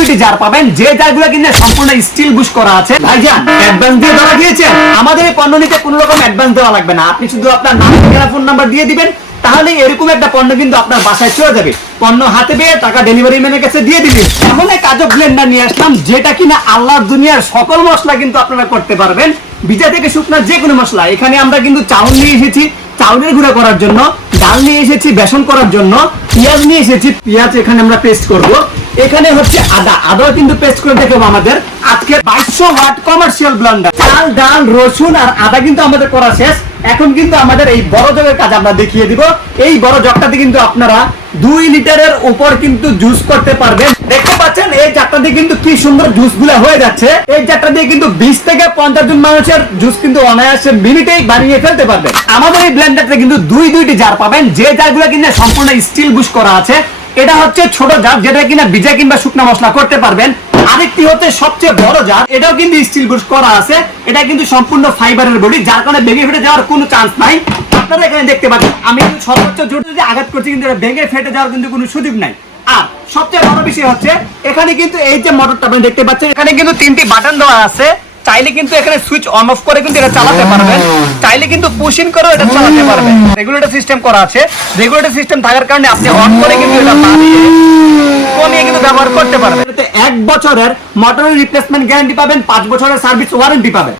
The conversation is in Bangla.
দুইটি জার পাবেন, যে জারগুলো কিন্তু সম্পূর্ণ স্টিল বুশ করা আছে। ভাইজান অ্যাডভান্স দিয়ে ধরা দিয়েছেন আমাদের এই পণ্য নিতে কোনো রকম অ্যাডভান্স দেওয়া লাগবে না। আপনি শুধু আপনার নাম ঠিকানা ফোন নাম্বার দিয়ে দিবেন তাহলে এরকম একটা পণ্য কিন্তু আপনার বাসায় চলে যাবে। পণ্য হাতে পেয়ে টাকা ডেলিভারি ম্যানের কাছে দিয়ে দিবেন। এমন এক আজব ব্লেন্ডার নিয়ে আসলাম, যেটা কিনা আল্লাহর দুনিয়ার সকল মশলা কিন্তু আপনারা করতে পারবেন। বিজা থেকে শুকনা যে কোনো মশলা। এখানে আমরা কিন্তু চাউল নিয়ে এসেছি, চাউলের গুঁড়া করার জন্য, ডাল নিয়ে এসেছি, বেসন করার জন্য, পেঁয়াজ নিয়ে এসেছি। পেঁয়াজ এখানে আমরা পেস্ট করব। এখানে হচ্ছে আদা। আদাও কিন্তু পেস্ট করে দেখাবো আমাদের। আজকে বাইশশো ওয়াট কমার্শিয়াল ব্লান্ডার চাল, ডাল, রসুন আর আদা কিন্তু আমাদের করা শেষ। এখন কিন্তু আমাদের এই বড় জগের কাজ আমরা দেখিয়ে দিব। এই বড় জগটাতে কিন্তু আপনারা দুই লিটারের উপর কিন্তু জুস করতে পারবেন। দেখতে পাচ্ছেন, এই জারটা দিয়ে কিন্তু কি সুন্দর জুসগুলা হয়ে যাচ্ছে। এই জারটা দিয়ে কিন্তু বিশ থেকে পঞ্চাশ জন মানুষের জুস কিন্তু অনায়াসে মিনিটেই বানিয়ে ফেলতে পারবেন। আমাদের এই ব্লেন্ডারতে কিন্তু দুই দুইটি জার পাবেন। যে জারগুলো কিন্তু সম্পূর্ণ স্টিল বুশ করা আছে এটা হচ্ছে ছোট জার, যেটা কিনা ভিজা কিংবা শুকনা মশলা করতে পারবেন। আরেকটি হচ্ছে সবচেয়ে বড় জার, এটাও কিন্তু স্টিল বুশ করা আছে। এটা কিন্তু সম্পূর্ণ ফাইবারের বডি, যার কারণে ভেঙে ফেটে যাওয়ার কোনো চান্স নাই। আপনারা এখানে দেখতে পাচ্ছেন, আমি কিন্তু সর্বোচ্চ জোর যদি আঘাত করছি, কিন্তু এটা ভেঙে ফেটে যাওয়ার কিন্তু কোনো সুযোগ নাই। আর সবচেয়ে বড় বিষয় হচ্ছে, এখানে কিন্তু এই যে মোটরটা আপনি দেখতে পাচ্ছেন, এখানে কিন্তু তিনটি বাটন দেওয়া আছে। চাইলে কিন্তু এখানে সুইচ অন অফ করে কিন্তু এটা চালাতে পারবেন চাইলে কিন্তু পুশ ইন করেও এটা চালাতে পারবেন রেগুলেটর সিস্টেম করা আছে। রেগুলেটর সিস্টেম থাকার কারণে আপনি অন করে কিন্তু এটা কমিয়ে কিন্তু ব্যবহার করতে পারবেন। এক বছরের মোটরের রিপ্লেসমেন্ট গ্যারান্টি পাবেন, পাঁচ বছরের সার্ভিস ওয়ারেন্টি পাবেন।